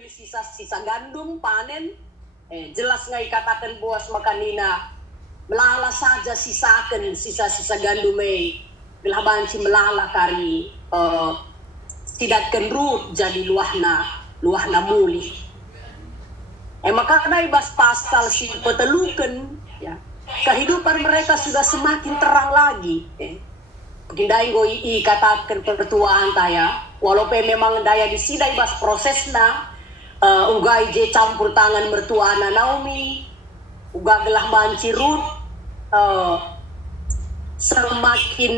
mengambil sisa-sisa gandum panen. Jelas ngai katakan Boas makanina melala saja sisakan sisa-sisa gandum belah banci melala kari sidatkan rut jadi luahna mulih. Maka nai bas pasal si petelukan ya. Kehidupan mereka sudah semakin terang lagi. Begindai goi katakan pertuaan taya, walaupun memang daya disidai bas prosesna, ugai je campur tangan mertuana Naomi, uga gelah banci Rut, semakin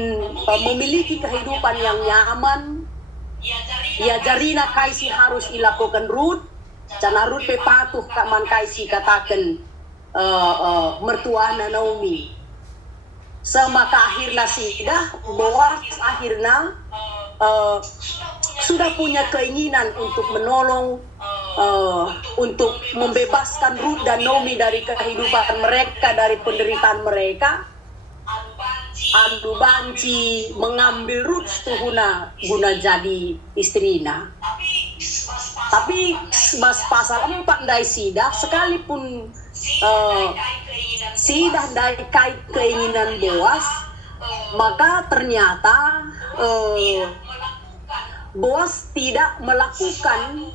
memiliki kehidupan yang nyaman. Ya jarina kaisi harus dilakukan Rut, cana Rut pepatuh kaman kaisi katakan mertuana Naomi. Semaka akhirnya sidah Boas akhirnya sudah punya keinginan untuk menolong, untuk membebaskan Rut dan Naomi dari kehidupan mereka, dari penderitaan mereka. Adu banci mengambil Rut guna jadi istrina. Tapi pasal 4 dari sidah sekalipun sidah dari kait keinginan Boas, maka ternyata Boas tidak melakukan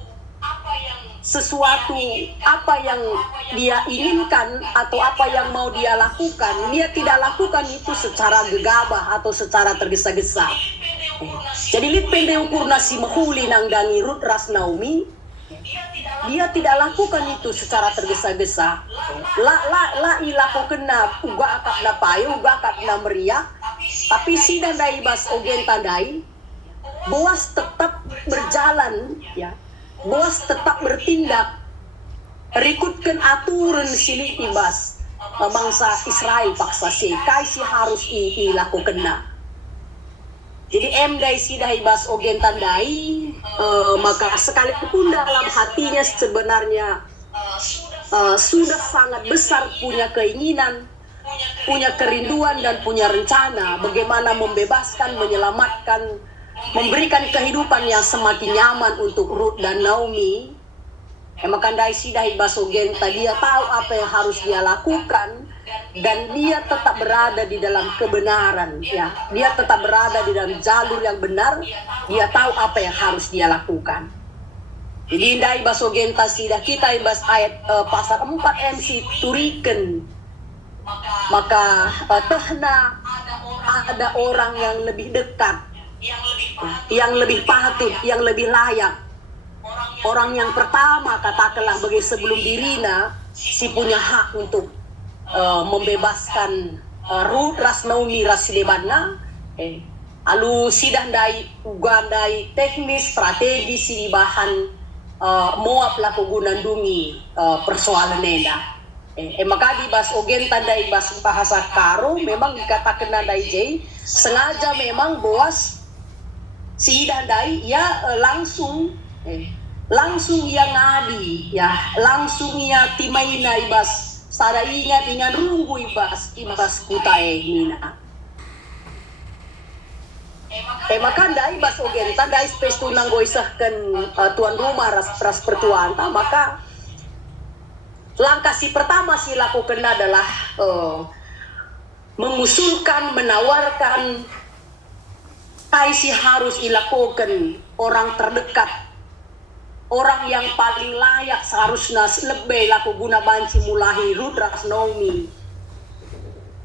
sesuatu apa yang dia inginkan atau apa yang mau dia lakukan. Dia tidak lakukan itu secara gegabah atau secara tergesa-gesa. Jadi lihat pende ukur nasi mahuli nang dangi Rut ras Naomi, dia tidak lakukan itu secara tergesa-gesa. La ilakukan na uga akap na payo, uga akap na meriah. Tapi sidang dai bas ogen tandai, Boas tetap berjalan, ya. Boas tetap bertindak, rikutkan aturan sini ibas bangsa Israel paksa si kaisi harus ilakukan na. Jadi dai sidah ibas ogen tandai, maka sekalipun dalam hatinya sebenarnya sudah sangat besar punya keinginan, punya kerinduan dan punya rencana bagaimana membebaskan, menyelamatkan, memberikan kehidupan yang semakin nyaman untuk Rut dan Naomi. Maka dai sidah ibas ogen dia tahu apa yang harus dia lakukan. Dan dia tetap berada di dalam kebenaran, ya. Dia tetap berada di dalam jalur yang benar. Dia tahu apa yang harus dia lakukan. Jadi indai baso genta sidah kita ibas ayat pasal 4 MC turiken. Maka tehna ada orang yang lebih dekat, yang lebih patut, yang lebih layak. Orang yang pertama katakanlah bagi sebelum dirina si punya hak untuk membebaskan Rut ras Naomi ras Lebanna. Alu sidah dai ugandai teknis strategis di bahan Moab laku gunandungi persoalan neda. Maka di bas ogen tandai bas bahasa karo memang dikatakan dai jay sengaja memang Boas sidah dai ya langsung ia ngadi ya langsung ia timaina ibas sada ingat runggu ibas kutae nina. Maka dai bas ogen tandai space tu nang goisahkan tuan rumah ras pertuan maka langkah si pertama si lakukan adalah mengusulkan, menawarkan kaisi harus dilakukan orang terdekat, orang yang paling layak seharusnya lebih laku guna banci mulahi Rut ras Naomi.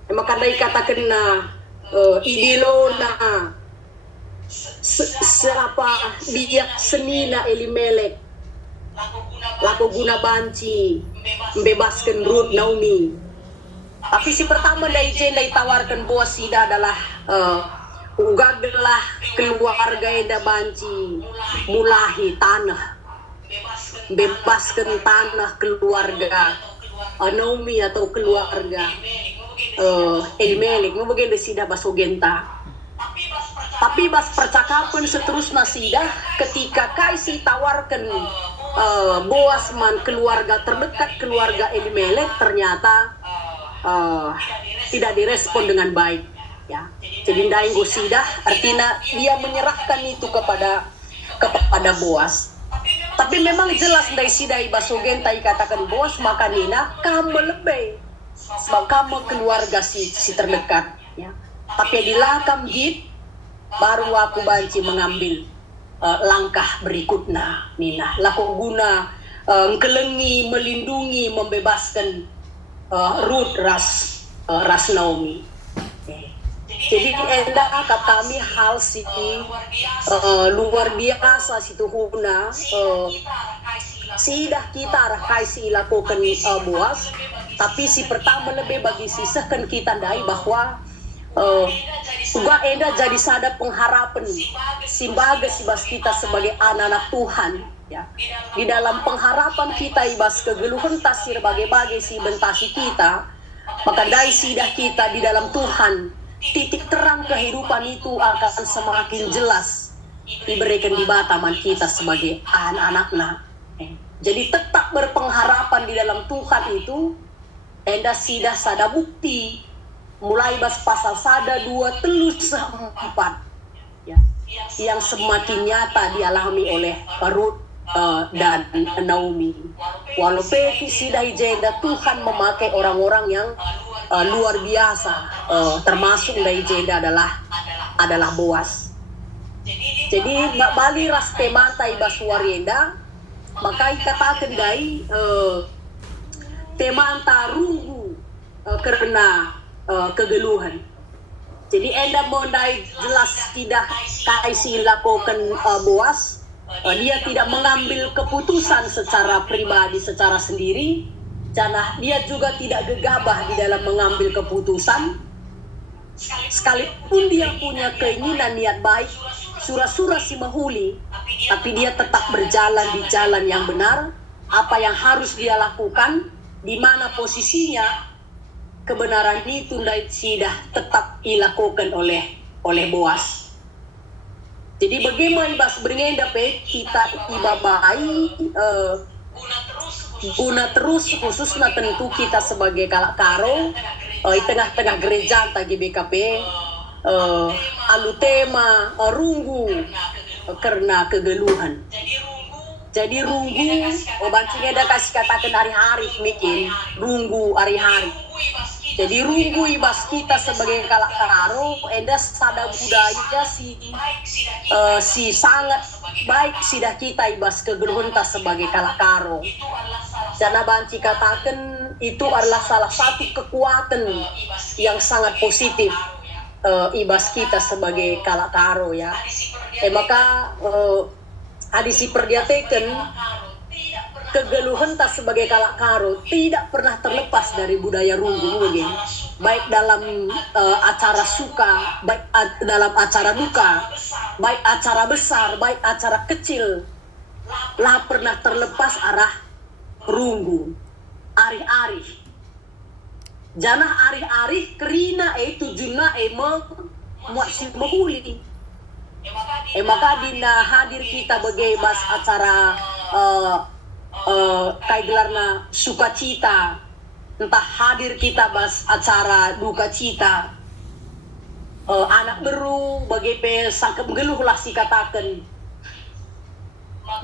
Maka dai katakan na idilona siapa biak senina Elimelek laku guna banci membebaskan Rut Naomi. Tapi si pertama dai tawarkan Boas sida adalah ugaglah keluarga eda banci mulahi tanah, bebaskan tanah keluarga Naomi atau keluarga Elimelek. Mungkin sida basogenta. Tapi bas percakapan seterusnya sidah ketika kaisi tawarkan Boas man keluarga terdekat keluarga Elimelek ternyata tidak direspon dengan baik, ya. Jadi ndainggo sidah artinya dia menyerahkan itu kepada Boas. Tapi memang jelas dari sidai basogen tai katakan bos maka nina kamu lebih sebab kamu keluarga si terdekat ya. Tapi dilakam git baru aku banci mengambil langkah berikutnya nina laku guna kelengi melindungi membebaskan Ruth ras Naomi. Jadi enda kami hal si luar biasa situ huna sidah kita rakai si lakukan Boas, tapi si pertama lebih bagi sisahkan kita dai bahwa juga enda jadi sada pengharapan simbaga sibas kita sebagai anak-anak Tuhan ya. Di dalam pengharapan kita ibas kegeluhan tasir bagai-bagai si bentasi kita, maka dai sidah kita di dalam Tuhan titik terang kehidupan itu akan semakin jelas diberikan di bataman kita sebagai anak-anaknya. Jadi tetap berpengharapan di dalam Tuhan itu enda sidah sada bukti mulai bas pasal sada 2 3 4 ya, yang semakin nyata dialami oleh Ruth dan Naomi. Walaupun sidah jenda Tuhan memakai orang-orang yang luar biasa, termasuk dari jenda adalah Boas. Jadi bali ras temata ibas warienda maka katakan dari tema antarunggu karena kegeluhan. Jadi enda mondai jelas tidak kaisi lakukan Boas, dia tidak mengambil keputusan secara pribadi secara sendiri. Karena dia juga tidak gegabah di dalam mengambil keputusan. Sekalipun dia punya keinginan niat baik, surah-surah si mahuli, tapi dia tetap berjalan di jalan yang benar. Apa yang harus dia lakukan, di mana posisinya, kebenaran itu sudah tetap dilakukan oleh Boas. Jadi bagaimana ibas beringenda kita ibabai guna terus khususnya tentu kita sebagai kalakaro di tengah-tengah gereja tagi BKP alu tema runggu karena kegeluhan. Jadi runggu bancingnya ada kasih katakan hari-hari mikin runggu hari-hari. Jadi runggu ibas kita sebagai kalakaro enda sada budaya si sangat baik sidah kita ibas kegeluhan tas sebagai kalakaro. Karena banci katakan itu adalah salah satu kekuatan yang sangat positif ibas kita sebagai kalakaro ya. Maka hadisi perdiatekan kegeluhan tas sebagai kalakaro tidak pernah terlepas dari budaya runggu begini. Baik dalam acara suka, baik dalam acara duka, baik acara besar, baik acara kecil, lah pernah terlepas arah runggu. Ari-ari. Janah ari-ari kerina tujuanna muaksi mahuli. Maka dina hadir kita bagai bas acara kayak gelarna sukacita, entah hadir kita bas acara duka cita, anak beru bagai sangkep geluh lah si katakan,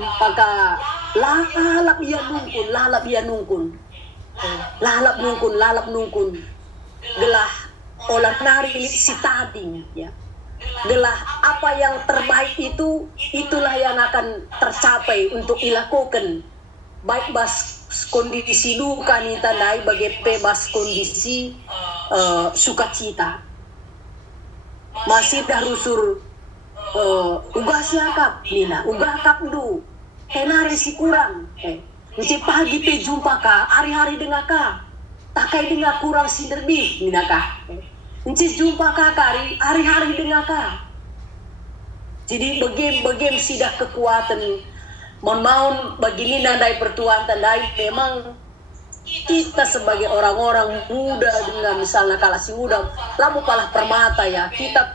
maka lalap ia nungkun lalap nungkun gelah olah nari si tading ya. Gelah apa yang terbaik itulah yang akan tercapai untuk dilakukan. Baik bas kondisi duka nih tandai bagai bebas kondisi sukacita masih dah rusur ugah siakap nina ugah kap du kenari si kurang nci pagi pe jumpa ka hari-hari dengan ka takai dengan kurang sinderbi nina ka nci jumpa ka hari-hari dengan ka. Jadi bagian sidah kekuatan mohon begini nandai pertuan tandai memang kita sebagai orang-orang muda dengan misalnya kalah si muda lamu palah permata ya kita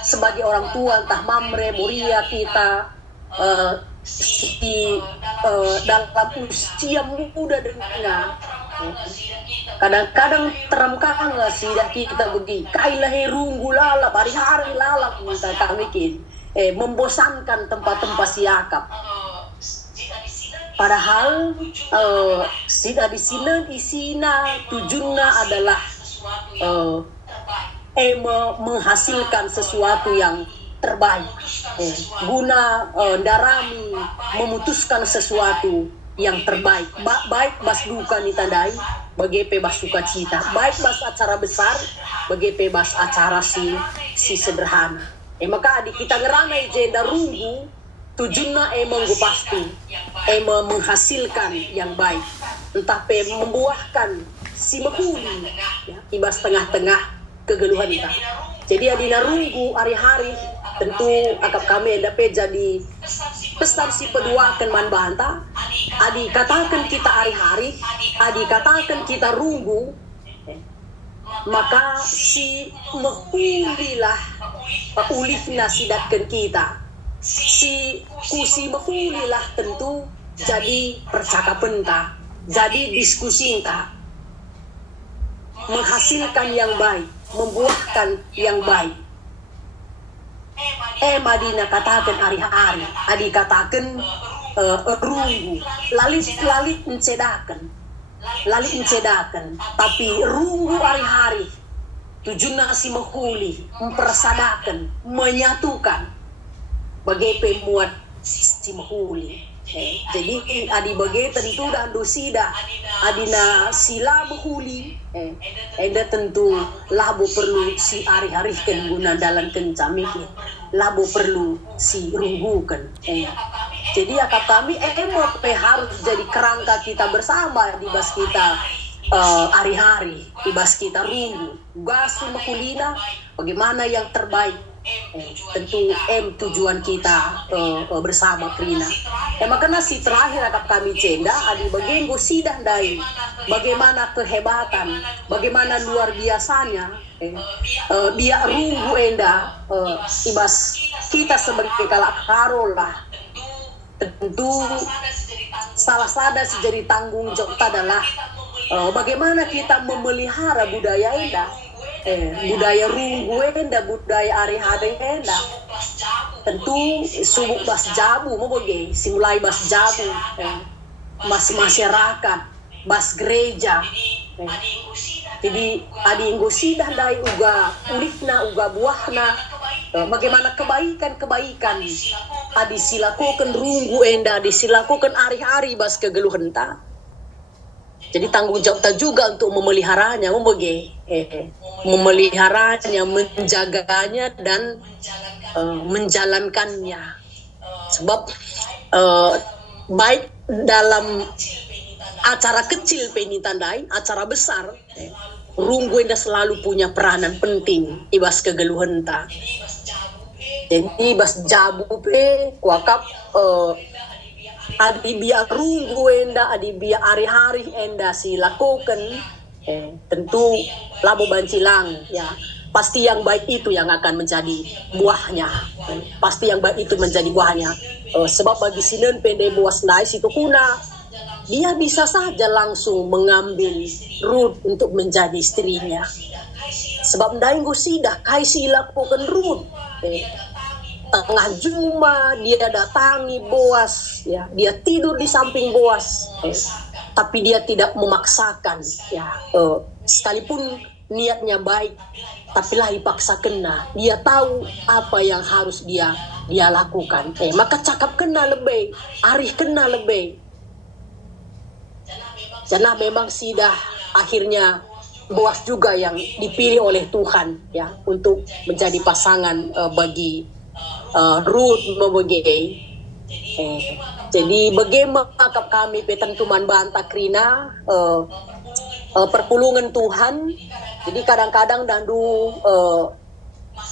sebagai orang tua entah mamre muria kita dalam usia muda dengan kadang-kadang teramkang nggak sih dah kita begini kailah runggu lalap hari-hari lalap minta kami membosankan tempat-tempat siakap. Padahal sida di sini isina tujuannya adalah menghasilkan sesuatu yang terbaik, guna darami memutuskan sesuatu yang terbaik. Baik bas duka ditandai bagi bebas sukacita, baik bas acara besar bagi bebas acara si sederhana. Maka adik kita ngeranai jenda runggu tujuannya emang gue pasti menghasilkan yang baik, entah membuahkan si mehuli ya, ibas tengah-tengah kegeluhan kita. Jadi adina runggu hari-hari tentu akap kami endape jadi pesan si peduakan man banta, adi katakan kita hari-hari, adi katakan kita runggu, maka si mehulilah ulifna sidatkan kita. Si kusi mehulilah tentu jadi percakapan ta, jadi diskusi ta, menghasilkan yang baik, membuahkan yang baik. Madina katakan hari-hari, adi katakan runggu, lalit mencedakan, tapi runggu hari-hari, tujuannya si menghuli, mempersadakan, menyatukan, bagai pemuat si menghuli. Jadi adi bagai tentu dan dosida, adina sila menghuli, enda tentu labo perlu si hari-hari kan guna dalam kencamik, labo perlu si runggukan. Jadi akap kami harus jadi kerangka kita bersama di bas kita hari-hari, di bas kita runggu, gasu makulina, bagaimana yang terbaik. Tentu tujuan kita bersama Krina. Makanya si terakhir akap kami cenda adi bagian gosidah dai, bagaimana kehebatan, bagaimana luar biasanya biar runggu enda ibas kita sebagai kalak karolah. Tentu salah sada jadi tanggung jawab adalah bagaimana kita memelihara budaya enda, budaya runggu enda, budaya hari-hari enda. Tentu subuk bas jabu mau bagi simulai bas jabu, mas masyarakat, bas gereja. Jadi adi ingosidah dai uga ulifna uga buahna, bagaimana kebaikan adi silakukan runggu enda, adi silakukan hari-hari bas kegeluhan ta. Jadi tanggung jawab ta juga untuk memeliharanya, memeliharanya, menjaganya dan menjalankannya. Sebab baik dalam acara kecil penitandai, acara besar, runggu enda selalu punya peranan penting ibas kegeluhan ta. Jadi bas jabu pe kuakap adi biar runggu enda, adi biar hari-hari enda si lakukan, tentu labo bancilang ya. Pasti yang baik itu yang akan menjadi buahnya. Pasti yang baik itu menjadi buahnya. Sebab bagi sinen pendek buas nai situ kuna, dia bisa saja langsung mengambil Ruth untuk menjadi istrinya. Sebab ndai sidah kai sila lakukan Ruth. Tengah Juma dia datangi Boas, ya, dia tidur di samping Boas, tapi dia tidak memaksakan, ya, sekalipun niatnya baik, tapi lah dipaksa kena. Dia tahu apa yang harus dia lakukan, maka cakap kena lebih, arih kena lebih. Karena memang sudah akhirnya Boas juga yang dipilih oleh Tuhan, ya, untuk menjadi pasangan bagi Ruth membagai. Jadi bagaimana kami petentuman banta Krina perpulungan Tuhan. Jadi kadang-kadang dandu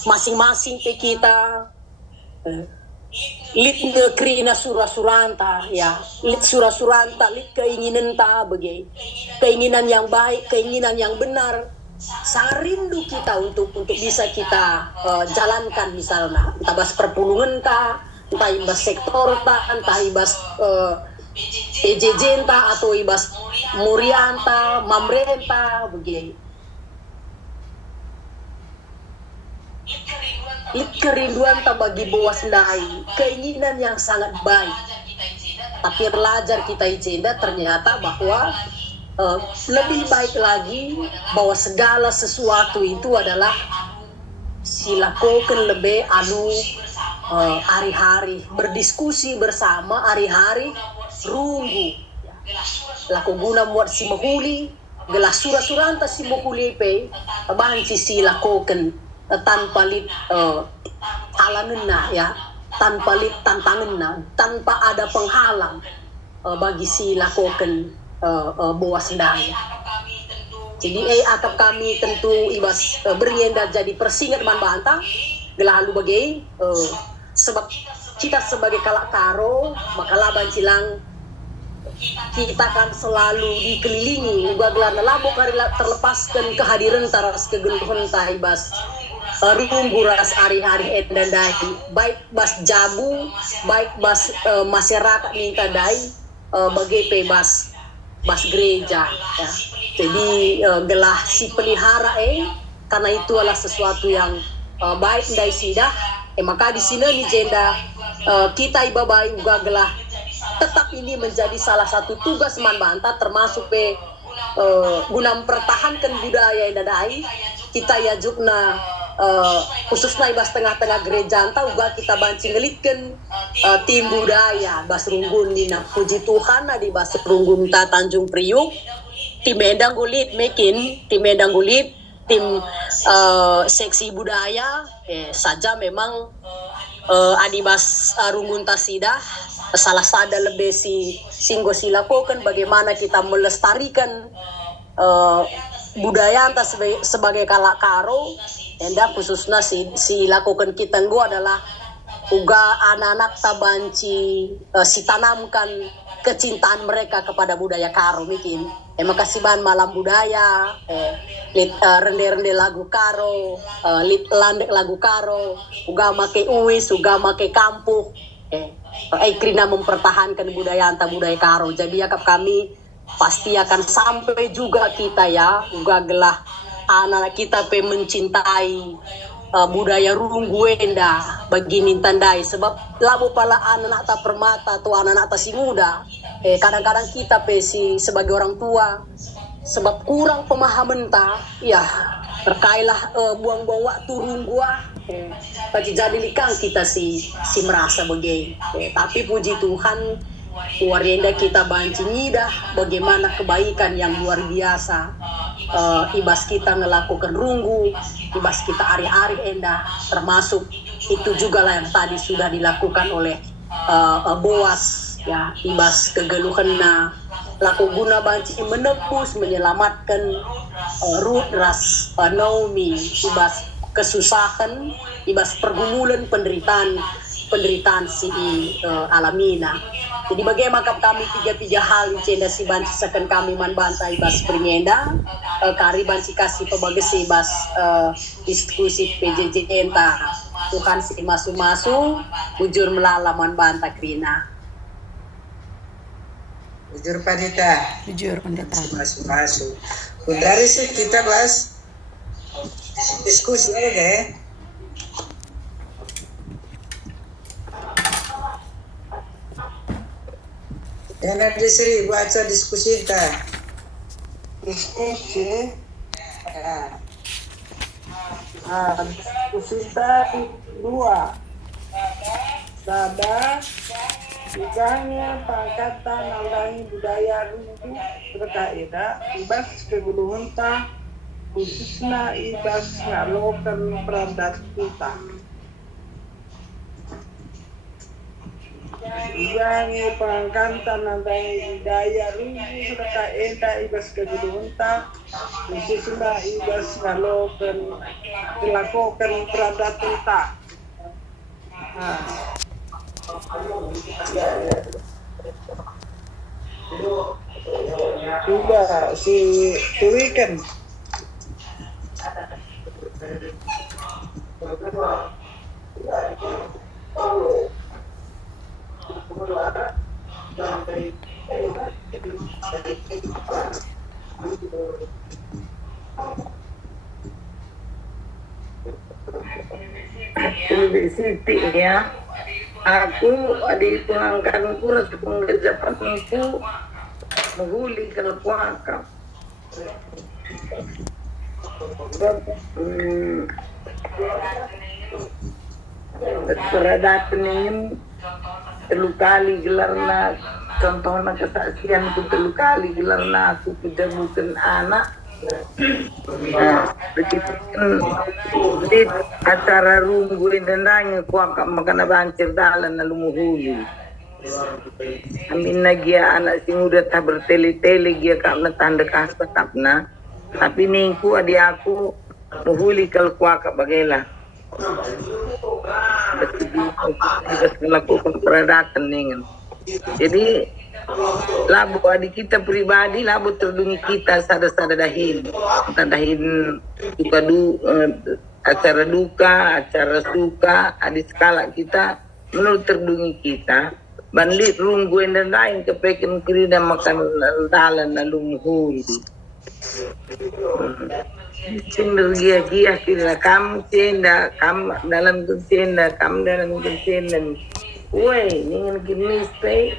masing-masing pe kita lit Krina surah-suranta, ya, lit surah-suranta, lit keinginan ta bagai keinginan yang baik, keinginan yang benar. Sangat rindu kita untuk bisa kita jalankan, misalnya entah bahas perpulungan ta, entah ibas sektor ta, entah ibas PJJ ta, atau ibas murianta, mamrenta, begitu. Kerinduan ta bagi Boas ndai, keinginan yang sangat baik. Tapi belajar kita Ijenda ternyata bahwa lebih baik lagi bahwa segala sesuatu itu adalah silakokan lebih hari-hari berdiskusi bersama hari-hari runggu laku guna muat si mahuli gelas surah-suranta si mahuli pe banci silakokan tanpa lit alanena ya tanpa lit tantangan tanpa ada penghalang bagi silakokan bawa sendang. Jadi akap kami tentu ibas bernyenda jadi persingat man banta gelahalu bagai sebab kita sebagai kalak karo maka laban cilang kita kan selalu dikelilingi uga labo kari terlepaskan kehadiran taras kegeluhan ibas runggu ras hari-hari dan dai baik bas jabu baik bas masyarakat minta dai bagai bebas bas gereja ya. Jadi gelah si pelihara karena itu adalah sesuatu yang baik dari sidah maka di sini nih Jenda kita ibabai juga gelah tetap ini menjadi salah satu tugas man banta termasuk guna mempertahankan budaya yang dadai kita ya jukna khususnya ibas tengah-tengah gereja anta juga kita banci ngelitkan tim budaya bas runggun nina puji Tuhan di bas runggun ta Tanjung Priuk tim Medang Gulit tim seksi budaya saja memang adibas runggun tasida salah sada lebih si singgo silakokan bagaimana kita melestarikan budaya anta sebagai kalak karo enda khususnya si lakukan kita gua adalah uga anak-anak tabanci si tanamkan kecintaan mereka kepada budaya karo bikin makasih ban malam budaya rende-rende lagu karo landek lagu karo uga make uwis uga make kampuh Krina mempertahankan budaya anta budaya karo jadi akap kami pasti akan sampai juga kita ya uga gelah anak kita mencintai budaya rungguenda begini tandai sebab labu pala anak tak permata atau anak tak si muda kadang-kadang kita sebagai orang tua sebab kurang pemahaman ta ya terkailah buang-buang waktu runggua tapi jadi likang kita si merasa begini tapi puji Tuhan Warienda kita banci ngidah bagaimana kebaikan yang luar biasa ibas kita melakukan runggu ibas kita hari-hari endah termasuk itu juga lah yang tadi sudah dilakukan oleh Boas ya ibas kegeluhan laku guna banci menebus menyelamatkan Ruth ras Naomi ibas kesusahan ibas pergumulan penderitaan si alamina. Jadi bagaimana kami tiga hal cenda si banci sekan kami man bantai bas bernyenda kari banci kasih pebagesi bas diskusi PJJ enta Tuhan si masu-masu ujur melalaman banta krina. Jujur pendeta. Masuk. Dari sih kita bahas diskusi aja ya. Yang ada Sri baca diskusi kita. Diskusi. Diskusi kita dua. Sada Bidangnya pangkatan alai budaya rungu berkaedah ibas keguluhan ta khususnya ibas ngalokan peradat kita. Bidangnya pangkatan alai budaya rungu berkaedah ibas keguluhan ta khususnya ibas ngalokan peradat kita. Coba si Weekend Siti ya. Aku di pengangkanku rasa pengerjaanku menghuli kalau puaka. Peradaban ini telu kali gelarna, contohnya kesaksian ku telu kali gelarna aku pejabukan anak. Nah, begitu di acara runggu indendanya kuaka makana bancer dalan na lumuhuli. Amin na gia anak sing udah tak bertele-tele gia kak na tanda kasta tapna. Tapi ningku adi aku muhuli kalau kuaka bagela. Kita melakukan peradatan ningen. Jadi labu adik kita pribadi labu terdungi kita sada-sada dahin suka acara duka acara suka adik skala kita menurut terdungi kita bandit runggu dan lain kepekin kerida makan dalan lalu muhuli Sindar gia kira kamu senda kamu dalam senda kamu dalam senda Woi, ingin gini stay.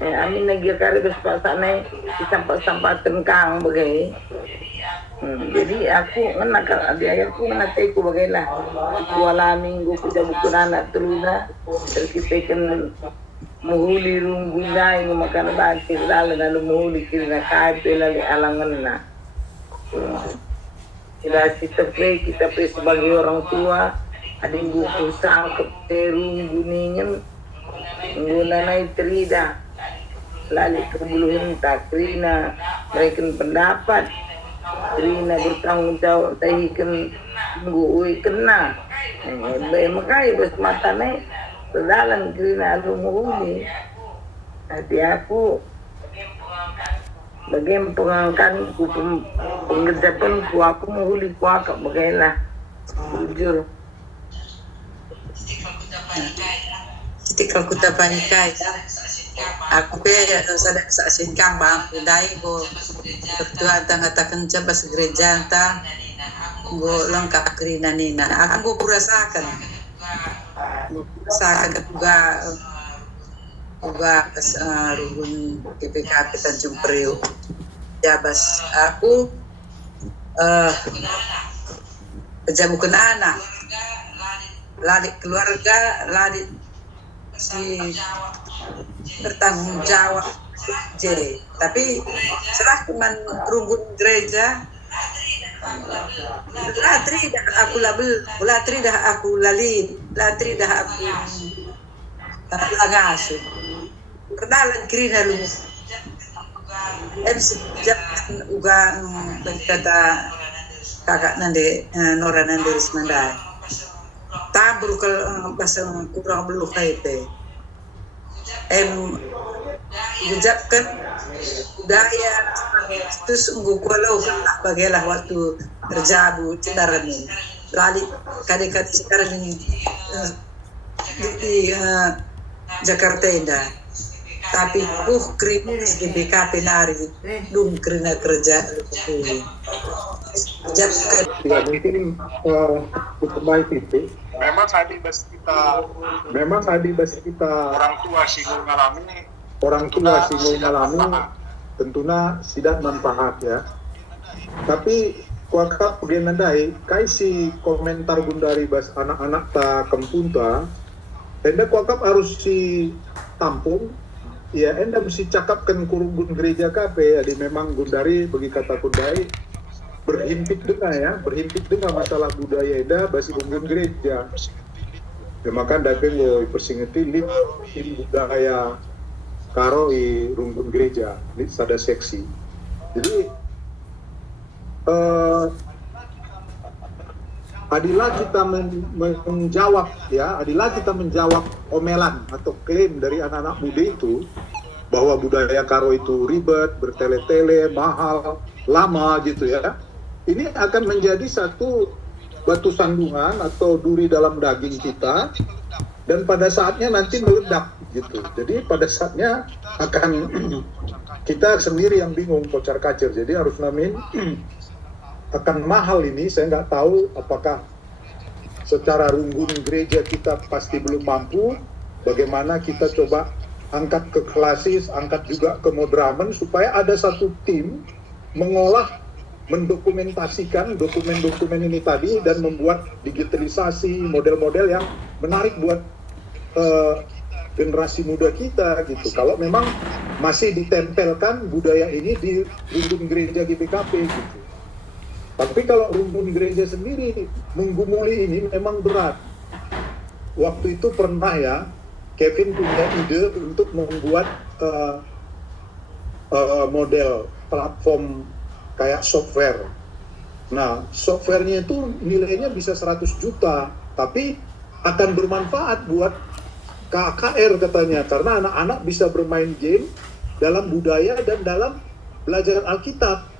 Amin lagi kali berpasangan sampah tengkang bagai. Jadi aku menakal ayahku menataiku bagailah. Kuala minggu kita bukan anak teruna terkipekan muhuli rungguna yang makan bantir lalu muhuli kira kaipe lalu alangan na. Kita pre sebagai orang tua ada yang buku sangkep terungguningan menggunakan trida lalu kebuluhan tak trina mereka pendapat trina bertanggung jawab tahikan ngui kena makanya bos matanya sedalan trina alumuhuni hati aku bagian pengangkan pengerjaan aku menghuli kuaka bagailah jujur Ketika kuta panikai, aku pe sada saksin kang bang dai go ketua tangatakan cabas gereja ta go lengkap kerina nina. Aku kurasakan juga rugun PPKP Tanjung Priok. Jabas aku pejabukan anak lari keluarga lari si bertanggung jawab jadi tapi serah teman runggun gereja latri dah aku label latri dah aku lali latri dah aku langasu kenalan kirina lu sejak uga kata kakak nande Nora nande Rismandai tabur kalau bahasa kurang belum kaipe ucapkan budaya terus kalau bagailah waktu terjabu cendaran ini lali kadang-kadang sekarang ini di Jakarta indah tapi krimis di BKP nari dum kerina kerja ucapkan tidak mungkin diperbaiki itu. Memang tadi bas kita orang tua sih ngalami tentunya tidak manfaat ya. Tapi kuakap genandai kai si komentar gundari bas anak-anak ta kempunta enda kuakap harus si tampung ya enda mesti cakapkan kurubun gereja kape jadi memang gundari bagi kata kundai berhimpit dengan masalah budaya eda basi unggun gereja. Ya makan dateng go persingeti lip budaya karo i runggun gereja lip sada seksi. Jadi adilah kita menjawab omelan atau klaim dari anak-anak muda itu bahwa budaya karo itu ribet, bertele-tele, mahal, lama gitu ya. Ini akan menjadi satu batu sandungan atau duri dalam daging kita dan pada saatnya nanti meledak gitu. Jadi pada saatnya akan kita sendiri yang bingung kocar kacir. Jadi harus namin akan mahal ini. Saya nggak tahu apakah secara runggun gereja kita pasti belum mampu bagaimana kita coba angkat ke klasis, angkat juga ke modramen, supaya ada satu tim mengolah, mendokumentasikan dokumen-dokumen ini tadi dan membuat digitalisasi model-model yang menarik buat generasi muda kita gitu. Kalau memang masih ditempelkan budaya ini di rumpun gereja GBKP gitu. Tapi kalau rumpun gereja sendiri menggumuli ini memang berat. Waktu itu pernah ya, Kevin punya ide untuk membuat model platform kayak software. Nah, softwarenya itu nilainya bisa 100 juta, tapi akan bermanfaat buat KKR katanya, karena anak-anak bisa bermain game dalam budaya dan dalam belajar Alkitab.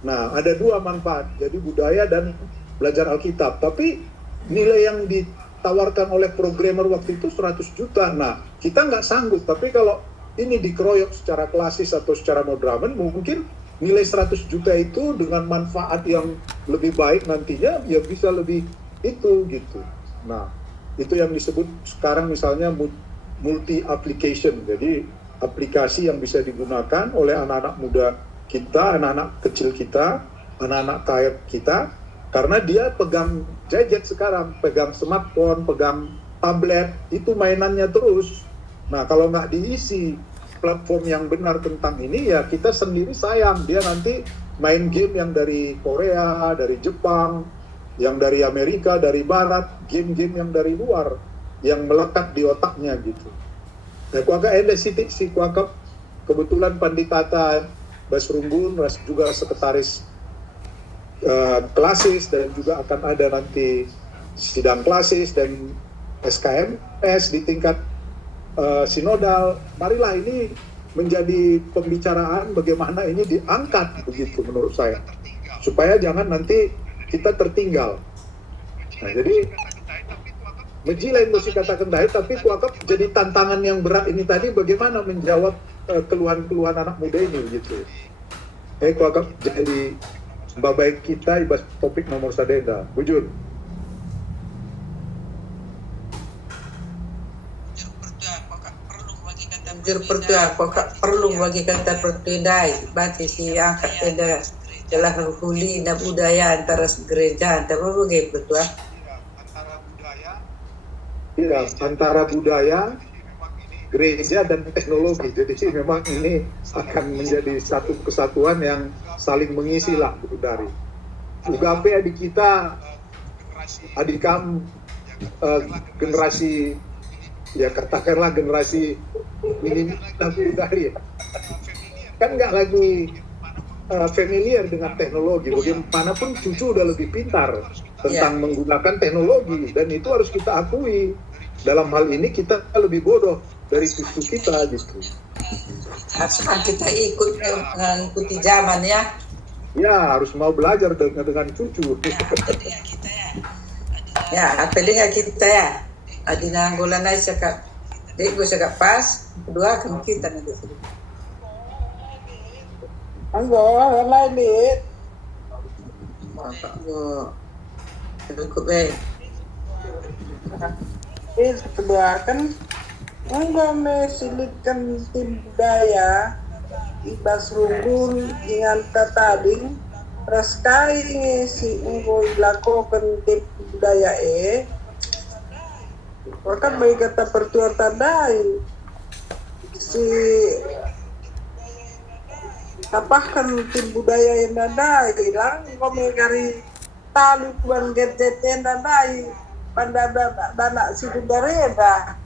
Nah, ada dua manfaat, jadi budaya dan belajar Alkitab. Tapi nilai yang ditawarkan oleh programmer waktu itu 100 juta. Nah, kita nggak sanggup, tapi kalau ini dikeroyok secara klasis atau secara modramen, mungkin nilai 100 juta itu dengan manfaat yang lebih baik nantinya, ya bisa lebih itu gitu. Nah, itu yang disebut sekarang misalnya multi-application. Jadi aplikasi yang bisa digunakan oleh anak-anak muda kita, anak-anak kecil kita, anak-anak kaya kita, karena dia pegang gadget sekarang, pegang smartphone, pegang tablet, itu mainannya terus. Nah, kalau nggak diisi platform yang benar tentang ini, ya kita sendiri sayang. Dia nanti main game yang dari Korea, dari Jepang, yang dari Amerika, dari Barat, game-game yang dari luar, yang melekat di otaknya gitu. Nah, kuaka ada sitik si kuaka kebetulan Panditata Basrunggun, juga sekretaris klasis, dan juga akan ada nanti sidang klasis dan SKMS di tingkat sinodal. Marilah ini menjadi pembicaraan bagaimana ini diangkat begitu menurut saya, supaya jangan nanti kita tertinggal. Nah, jadi Mejilain mesti kata kendai, tapi kuakap jadi tantangan yang berat ini tadi bagaimana menjawab keluhan-keluhan anak muda ini gitu. Kuakap jadi baik kita ibas topik nomor sadeda. Bujur. Perlu bagi kata pertendai bagi si angkat tenda telah huli dan budaya antara gereja antara begitu betul. Ya, antara budaya, gereja dan teknologi. Jadi memang ini akan menjadi satu kesatuan yang saling mengisi lah dari UGAP adik kita, adik kamu generasi, ya katakanlah generasi ini dari kan nggak lagi familiar dengan teknologi. Bagaimanapun cucu udah lebih pintar tentang menggunakan teknologi, dan itu harus kita akui. Dalam hal ini kita lebih bodoh dari cucu kita gitu. Harus kita mengikuti zaman ya. Ya, harus mau belajar dengan cucu. Ya, apa dia kita ya? Adina anggolan aja cakap. Dek gue cakap pas, kedua kan kita nanti. Anggolan lain dit. Bapak gue cukup baik. Kedua kan enggak mesilitkan tim budaya ibas runggun dengan tatading raskai si enggo ilakokan tim budaya bahkan bagi kata pertua tadai si tapahkan tim budaya yang dadai hilang komekari tali kuan gadget yang dadai pada dana si dareda.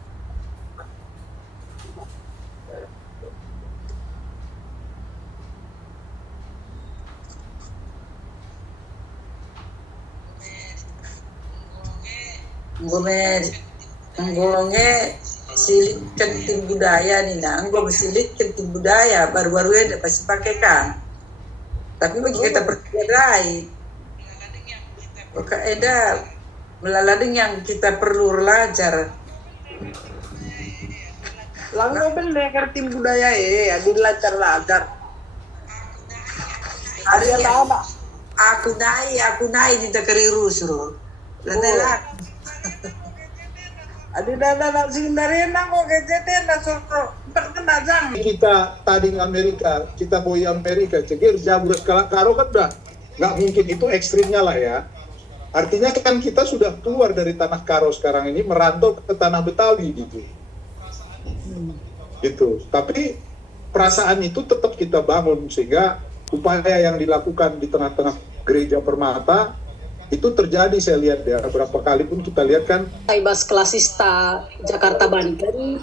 Nggolongnya silitkan tim budaya nih, nah nggak silitkan tim budaya baru-baru ada pasti pakai kan. Tapi bagi kita berkaitan, maka ada melalui yang kita perlu belajar. Langgo belajar tim budaya adil lacar. Ada lama. Aku naik di takari rusro. Lantai Adi dada sindarena kok kejadian na soro terkena jang. Kita tading Amerika, kita boy Amerika, cegir jabur skala karo kan udah nggak mungkin, itu ekstrimnya lah ya. Artinya kan kita sudah keluar dari tanah karo sekarang ini, merantau ke tanah Betawi gitu. Gitu. Tapi perasaan itu tetap kita bangun, sehingga upaya yang dilakukan di tengah-tengah gereja Permata itu terjadi. Saya lihat ya, berapa kali pun kita lihat kan. Ibas Klasista Jakarta Banten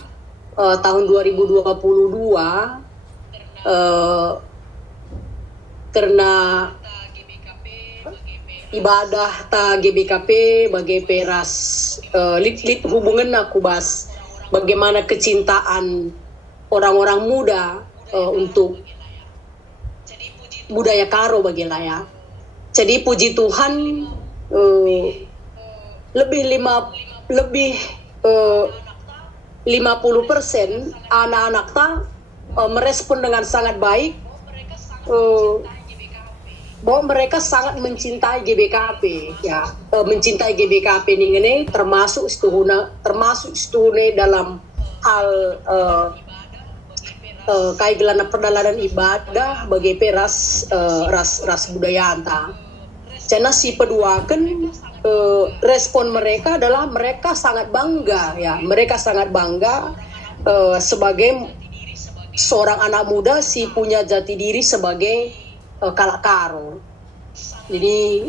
tahun 2022 karena ibadah ta GBKP bagi peras lit hubungan aku bas bagaimana kecintaan orang-orang muda untuk budaya karo bagilah ya. Jadi puji Tuhan lebih 50% anak-anak merespon dengan sangat baik bahwa mereka sangat mencintai GBKP ya, mencintai GBKP ini termasuk setuhuna dalam hal kai gelana perdalanan ibadah bagi peras ras budaya anta. Cina si peduakan respon mereka adalah mereka sangat bangga ya, mereka sangat bangga sebagai seorang anak muda si punya jati diri sebagai kalak karo. Jadi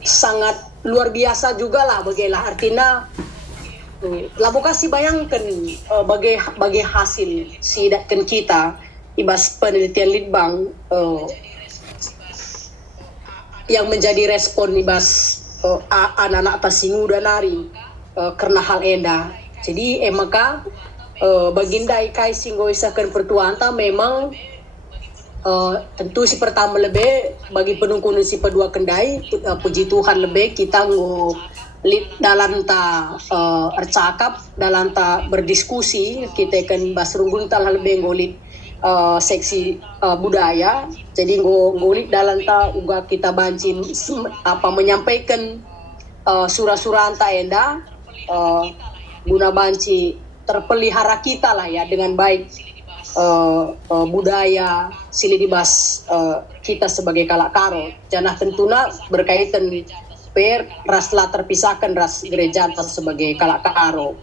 sangat luar biasa juga lah bagilah artinya. Labu kasih bayangkan bagi hasil sidatkan kita ibas penelitian Litbang yang menjadi respon ibas anak-anak tasingu dan nari karena hal enda. Jadi maka bagindai kai singgo isakan pertuanta memang tentu si pertama lebih bagi penungkun si kedua kendai puji Tuhan lebih kita dalam ta bercakap, dalam ta berdiskusi, kita kan basrunggun ta lebih ngolit seksi budaya. Jadi ngolit dalam ta uga kita banci menyampaikan surah-surah anta enda guna banci terpelihara kita lah ya dengan baik budaya silidibas kita sebagai kalak karo. Janah tentuna berkaitan raslah terpisahkan ras gereja sebagai kalak karo.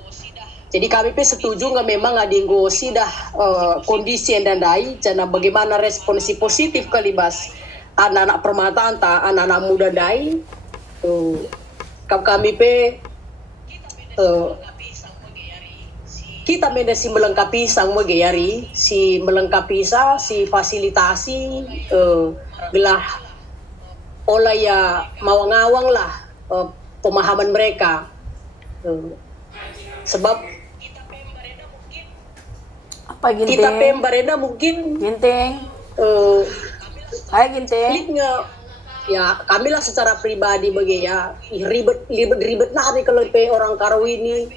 Jadi kami setuju nggak memang adinggo sidah kondisi yang dandai, karena bagaimana responsi positif kelibas anak-anak Permata anta, anak-anak muda dai, kami kita beda si melengkapi sang megeyari, si melengkapi si fasilitasi gelah olah ya mau ngawang lah pemahaman mereka sebab apa ginting? Kita pembareda mungkin Ginting. Hai Ginting. Ya kami lah secara pribadi bagi ya ribet nari kalau orang karo ini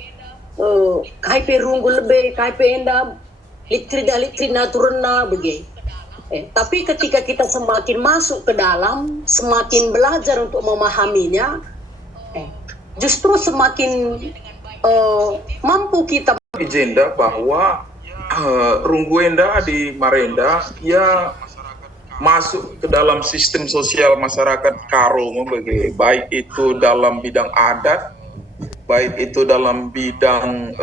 kai pe runggul lebih kai pe enda litrina turunna bagi. Tapi ketika kita semakin masuk ke dalam, semakin belajar untuk memahaminya, justru semakin mampu kita agenda bahwa Rungguenda di Marenda ya masuk ke dalam sistem sosial masyarakat Karo, baik itu dalam bidang adat, baik itu dalam bidang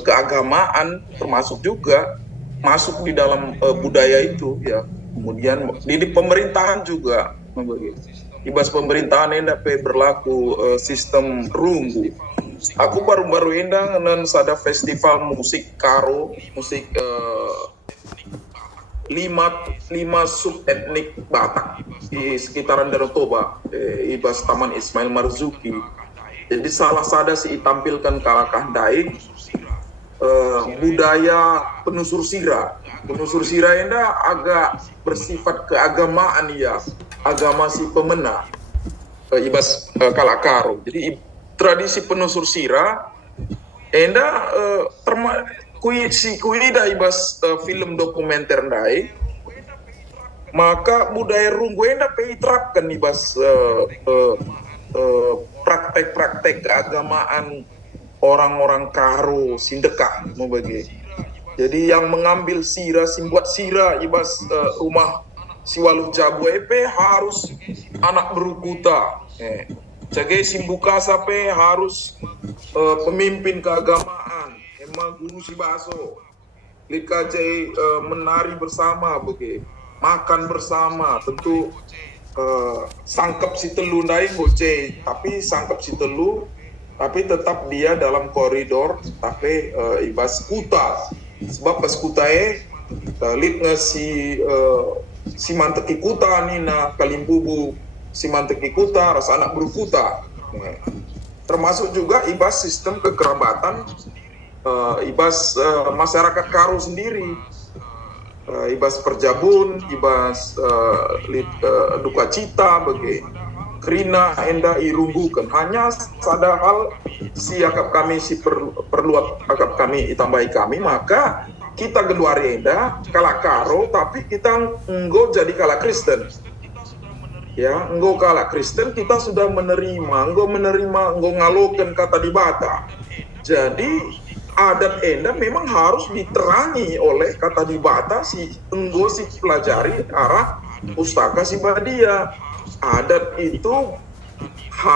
keagamaan, termasuk juga masuk di dalam budaya itu ya. Kemudian di pemerintahan juga, ibas pemerintahan ini berlaku sistem runggu. Aku baru-baru indah dengan sada festival musik Karo, musik 5 sub-etnik Batak di sekitaran Danau Toba, ibas Taman Ismail Marzuki. Jadi salah sada si tampilkan kalakah daik budaya penusur sira. Penusur sira enda agak bersifat keagamaan ya, agama si pemena, ibas kalakaro. Jadi tradisi penusur sira enda kuida ibas film dokumenter ndai, maka budaya runggu enda pe iterapkan ibas praktek-praktek keagamaan orang-orang Karo Sindekah mau bagi. Jadi yang mengambil sira, simbuat sira ibas rumah si Waluh Jabu EP harus anak berukuta. Jaga simbuka sape harus pemimpin keagamaan, emang guru si baso. Lika jai menari bersama bagi, makan bersama, tentu sangkep si telu ndai ngoceh, tapi sangkep si telu tapi tetap dia dalam koridor tapi ibas kuta, sebab pas kutae lit si manteki kuta nina kalimbubu si manteki kuta rasa anak berukuta, termasuk juga ibas sistem kekerabatan ibas masyarakat Karo sendiri, ibas perjabun, ibas duka cita bagi kerina enda irumbukan hanya sada hal si akap kami si perlu akap kami itambahi kami, maka kita geluari enda kala Karo tapi kita enggo jadi kala Kristen ya, enggo kala Kristen kita sudah menerima enggo ngaloken kata dibata. Jadi adat enda memang harus diterangi oleh kata dibata si enggo si pelajari arah pustaka si Badia. Adat itu